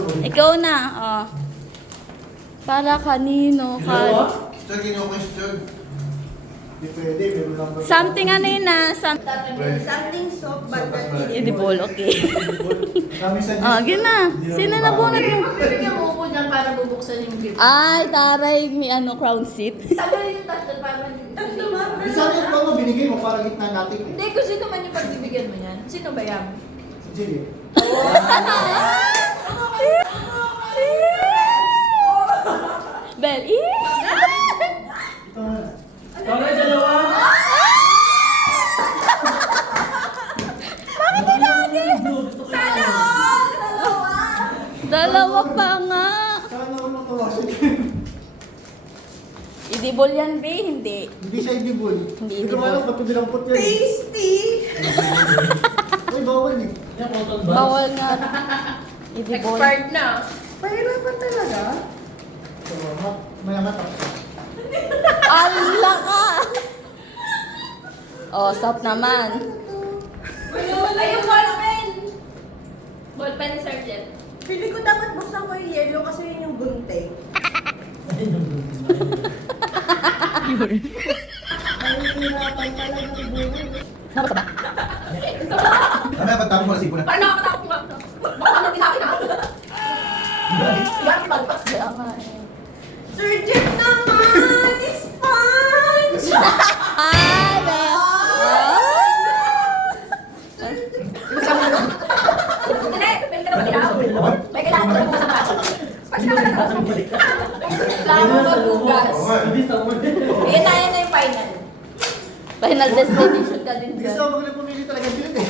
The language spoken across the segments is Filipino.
Ikaw na, oh. Para kanino ka? Sir, ginawa question. Hindi pwede, meron lang ba? Something ano yun na? Something soft but not Edible, okay. Kami sa Oh, gina. Sino na bunot mo? Bibigyan mo ko dyan para bubuksan yung gift. Ay, taray, may ano, crown seat. Sabi yung tatlo para tatlo ba? Sa akin pa mo binigay mo para gitna natin. Hindi, kung sino man yung pagbibigyan mo yan. Sino ba yan? Si Jilly. Bel, Ito na. Bakit dalawa? Sana all! Dalawa! Dalawa pa nga. Saan ako natuwa siya? Edible yan, be, hindi. Hindi siya idibol. Hindi Hindi ko idibol. alam ba't bilampot yan. Tasty! Ay, bawal eh. Yan, cotton buds. Bawal nga. Edible. Expired na. Pahirapan talaga? So, mayangat ako. Ala ka! Oh, stop naman. Wala yung ballpen! Ballpen ni Sergeant. Pili ko dapat buksan ko yung yellow kasi yun yung gunting. Nabasa ba? Ano ba tama mo na sipunan? Paano nakakatakot nga? Baka na tinakin ako. Kaya nga eh. Sergeant naman! Sponge! Ay, be. Hindi! May ka naman ginawa. May kailangan ko lang sa baso. Sponge naman na naman. Kailangan mo magugas. Hindi sa mo. Yan na yung final. Final destination ka din Hindi dyan. kasi ako magaling pumili talaga din eh.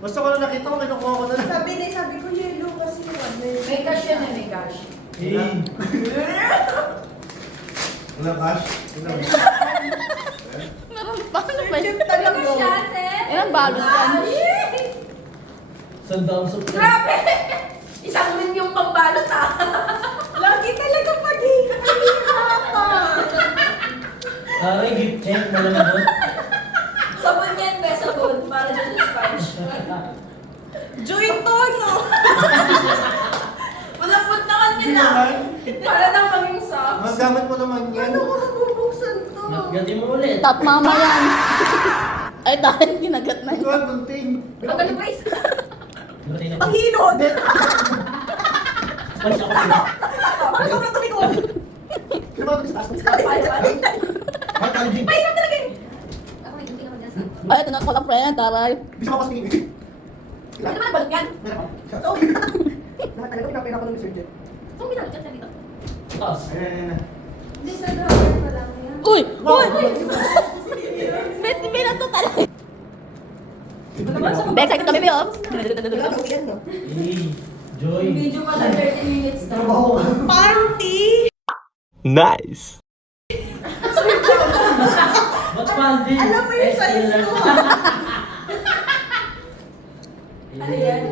Basta ko na nakita ko, kinukuha ko na lang. Sabi ko yellow kasi yun. May cash yan may cash. Hey. Walang cash? Meron pa, ano ba yun? Talaga siya, sir. Ilang balot yan? Sandang soup. Grabe! Isang din yung pambalot ah. Lagi talaga pag-ihirapan. Ay, gift check na lang doon. Sabon yan, be, sabon. Para dyan sa sponge. Joy to, no? Malapot naman Hindi yun ah. naman. Para nang maging soft. Magamit mo naman yan. Ano ko nabubuksan to? Gati mo ulit. Top mama yan. Ay, dahil kinagat na Ito yun. ang gunting. Ang galing guys. Gati na. Panghinod! Sponge ako sila. Ano ka ito ko? Kaya ba ito sa taas? Bakit kaligin? Mahirap talaga yun. Ako may hindi naman nasa. Ay, ito na pala friend, taray. Bisa ko pastingin eh. Ano naman balot yan? Meron ako. Oo. Lahat talaga pinapira ko ng Mr. Jet. Saan ginalot yan sa dito? Taas. Ayan, ayan, ayan. Hindi sa drawer pa lang yan. Uy! Uy! Uy! May na to talaga. Be, excited kami, Be, oh. Hey. Joy. Video ka na 30 minutes na. Trabaho ka. Party! Nice. Ba't pandi? Alam mo yung size ko. Ano yan?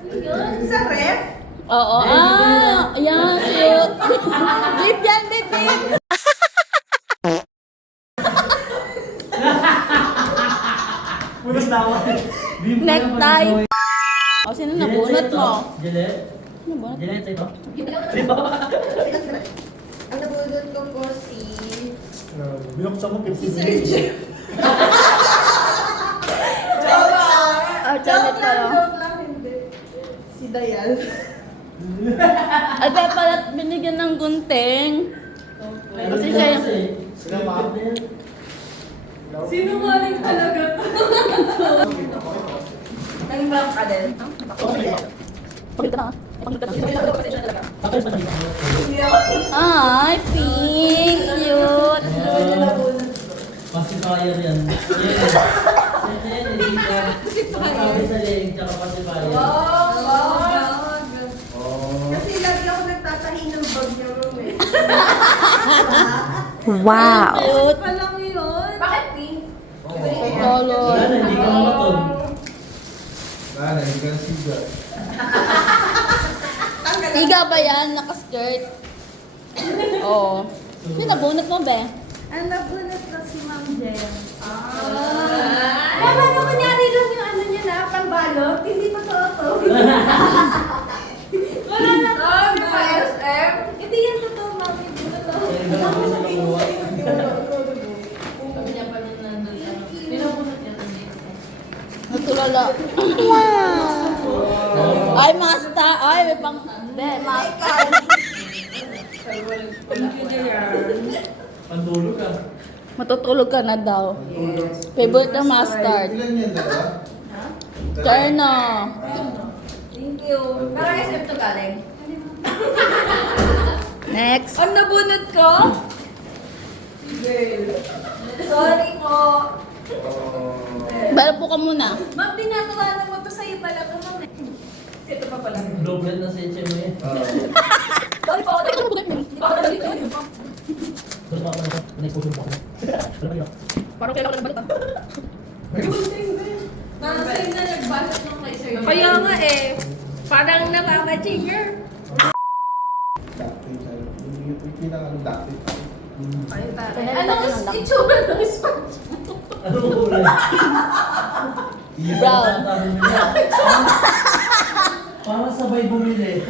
Ano yun? Sa ref? Oo, ayan, cute. Beep yan, beep, beep. Punas na ako. Necktie. O, sino nabunot mo? Jelet? Nabunot? Jelet, ito? Ang nabulot ko po si... Binuksan mo 50 Sir minutes. Jeff. Joke lang! Alternate pa lang. Joke lang, hindi. Si Dayal. Ay, kaya pala binigyan ng gunting. Kasi siya yung... Sila pa. Sinungaling talaga to. Nag-vlog ka din? Pakita na. Pakita na. Tapos pa dito. Hindi ako. Ay, pink. Cute. Pacifier yan. Yan. Sabi sa leg, tsaka pacifier. Wow! Oh. Kasi lagi ako nagtatahi ng bag niya room eh. Wow. Cute. Pa lang yun. Bakit pink? Lolo. Wala na, hindi ka mamatod. Wala, hindi ka na siga. Siga ba yan? Naka-skirt? Oo. Sino nabunot mo, be? Ang nabunot na si Ma'am Jen. Ano kunyari lang yung ano niya na, pangbalot? Hindi pa to. Wala. Ay, master. Ay, may pang... Hindi, master. Pantulog ka. Matutulog ka na daw. Favorite na mustard. Ilan yan, dalawa? Karno. Thank you. Parang SM to galing. Next. Ang nabunot ko? Sorry po. Bala po ka muna. Ma'am, tinatawanan mo to sa'yo pala ko, ma'am. Ito pa pala. Doblet na sense mo yan. Sorry po. Hindi pa ako nalito. Gusto pa ako na na-exposure mo ako. Wala ba yun? Parang kailangan ko na balita. Nasa'yo na nagbalat nung kay sa'yo. Kaya nga eh. Parang namamachinger. Duct tape sa'yo. Yung pinaka-ano, duct tape. Anong itsura ng sponge? Ano mo kulay? Brown. Parang sabay bumili.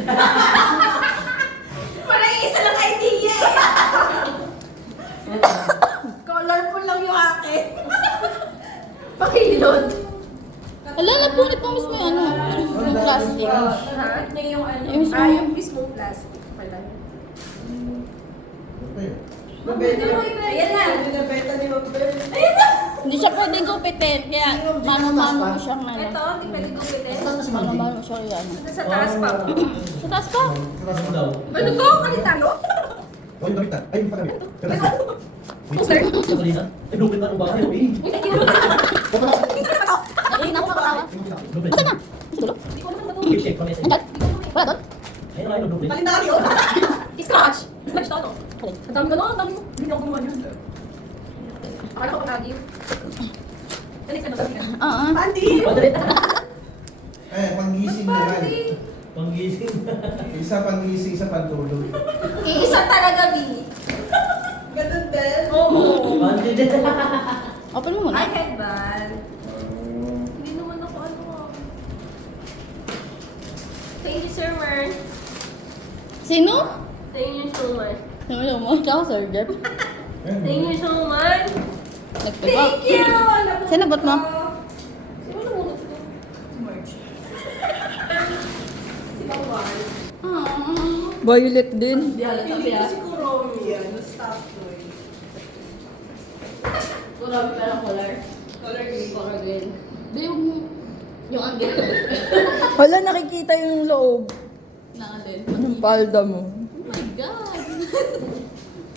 Parang isa lang idea eh. Colorful lang yung akin. Pakilot. Wala, napunit mo mismo yung ano. Yung plastic. Na yung ano. Yung mismo. Yung mismo plastic pala. Ano pa yun? Ayan na. Ayan na. Hindi siya pwedeng gupitin. Kaya mano-mano mo siyang ano. Ito, hindi pwede gupitin. Mano-mano mo siyang yan. Sa taas pa. Sa taas pa. Ano daw? Ano to? Kalitalo? Oh, yung damit na. Ay, yung pagkabit. Poster? Sa kanina? Eh, doblet na ang bahay. Eh, Ay, nakakatawa. doblet. Asa na? Sa dulo? Keep pa message. Andyan? Wala doon? Ayun na, ayun, doblet. Kalendaryo. Scratch. Scratch to, no? Ang dami ko, no? Ang dami ko. Hindi ako gumawa yun. Akala ko pag-agi. Dali ka na sabi ka. Oo. Pandi! Eh, panggising naman. Panggising. Isa panggising, isa pantulog. Iisa talaga, Bini. Ganun din? Oo. Pandi din. Open mo muna. Ay, headband. Hindi naman ako ano. Thank you, Sir Mer. Sino? Thank you so much. Sino mo? Ikaw, Sir Jeff. Thank you so much. Nagtubak. Thank you! Sino bot mo? Sino nabunot ko? Si Marge. Si Bawal. Violet din. Hindi halata siya. Si Kuromi yan. Stop toy. Kuromi pero color. Color green. Color green. Di yung angle. Wala, nakikita yung loob Na din. ng palda mo. Oh my God.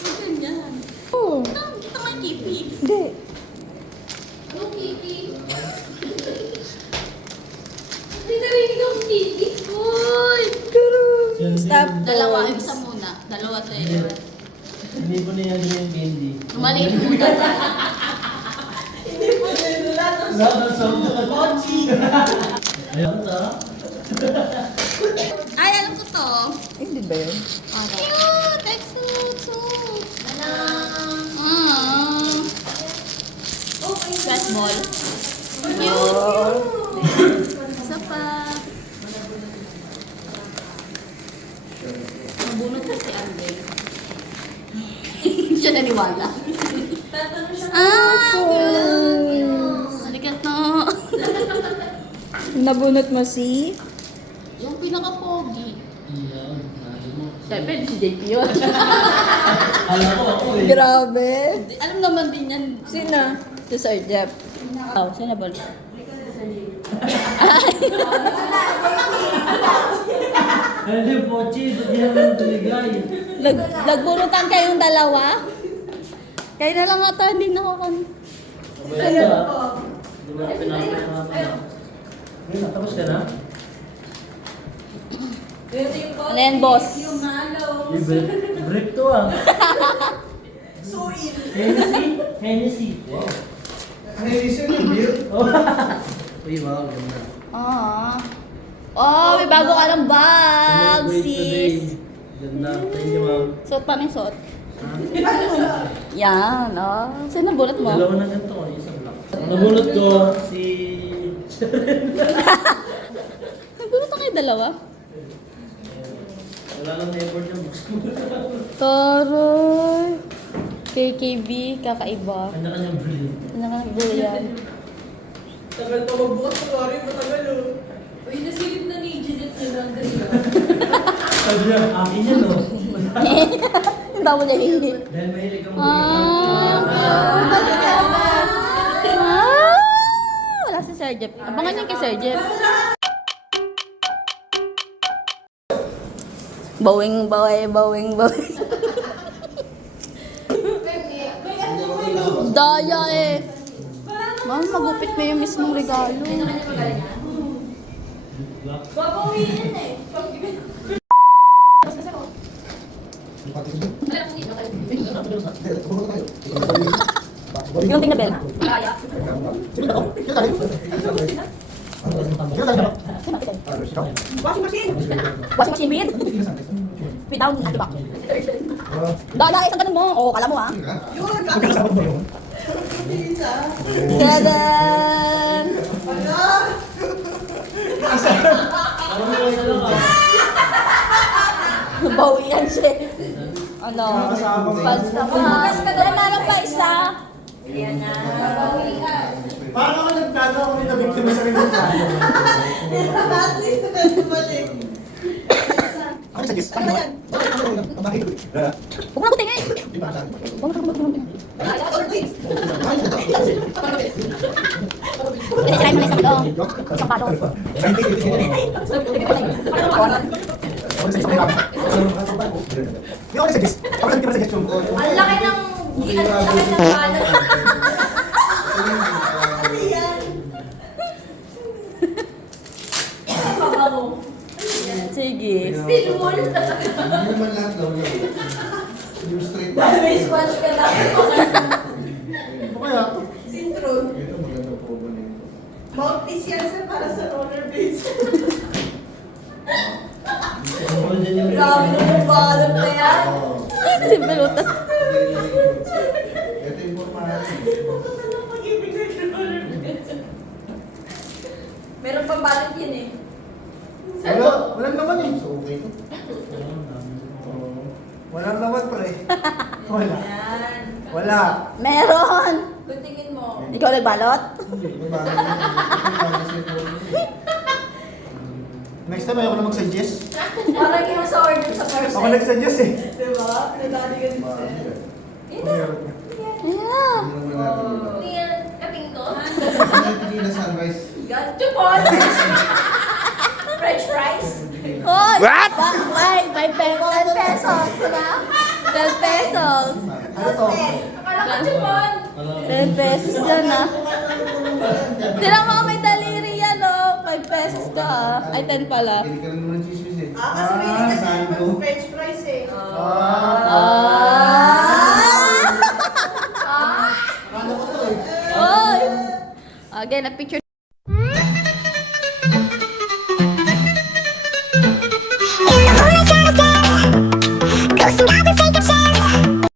Ang ganyan. Oh, Kita mo yung kipi. hindi. Anong kipi? Hindi narinig ang kipi. Uy! Stop. Dalawa. Isa muna. Dalawa tayo. Hindi po niya yung candy. Maliit muna. Laban sa Mochi! Ayun ta. Ay, alam ko to. Hindi ba yun? Cute! Excellent! Cat ball. Cute! Isa pa. Nabunot ko si Andel. Hindi siya naniwala. Cute! Arigato! Nabunot mo si? Yung pinaka-pogi. Iyan, nari mo. Siyempre, si JP yun. Alam ko ako eh. Grabe. Alam naman din yan. Sino? Si Sir Jeff. Oh, sino ba? Hindi po, Chi. Ba't di naman tuligay? Nagbunutan kayong dalawa? Kayo na lang ata, hindi nakakan. Sabay ka. Di ba pinapanapan? Ayun na, tapos ka na? Ano yan, boss? Yung malo. Brief to ah. Hennessy? Hennessy. Wow. Ano yung reason yung beer? Uy, wow. Ganda. Ah. Oh, may bago ka ng bag, Wait today. sis. Ganda. Thank you, ma'am. Suot pa ng suot. Yan, oh. Sino bulat mo? Dalawa na ganito. Isang black. Ang nabunot ko, si... Nagbunutan kayo dalawa? Wala lang effort yung books ko. Taray. KKB, kakaiba. Kanya-kanyang brief. Ano ka nag-brilliant? Tagal pa magbukas ng wari, matagal oh. Uy, nasilip na ni Jeanette yun ang dali. Sabi niya, akin yan oh. Hindi mo nahihili. Dahil mahilig ang Wala si Sir Jeff. Abangan niyo kay Sir Jeff. Bawing, bawing. Daya eh. Ma'am, magupit mo yung mismong regalo. Babawiin eh. Yung ting na bell. Kaya. Washing machine, Reed. Pit down, ati ba? Dala, isang ganun mo. Oo, kala mo ha. Tadan! Bawian siya. Ano? Pads na pa. Meron pa isa. Parang ako nagplano ako may nabiktima sa rin ng plano. Ano sa gis? Ano yan? Huwag mo na kutingin. Huwag mo na kutingin. Sirain mo na isang ito. Isang pato. Hindi ako sa gis. Ako nagtima sa gis yung Ang laki ng... Ang laki ng balat. Sige. Still wall. Hindi naman lahat daw yun. Yung straight. May sponge ka lang. Ano kaya? Ito maganda po ba nito? Mouthpiece yan sir para sa rollerblades. Grabe na yung balat na yan. Si Pelotas. Ito yung formato. Pag-ibig ng rollerblades. Meron pang balat yun eh. Wala naman eh. So, okay to. Wala naman pre. Wala. Yan. Wala. Meron. Kung tingin mo. Ikaw nagbalot? Next time ayoko na mag-suggest. Parang yung sa order sa first Ako nag-suggest eh. Diba? Pinadali ka din sir. Meron na. Yeah. Tingin, kaping ko. Tequila sunrise. Yan. Chupon. French fries. Hoy! What? 5 pesos. 10 pesos. Ano to? Akala ko chupon. 10 pesos yan ah. Tinan mo may daliri yan oh. 5 pesos ka ah. Ay, 10 pala. Pili ka rin naman ng chismis eh. Kasi may kasi sando. French fries eh. Ah! Ano ko to eh? Hoy! Again, a picture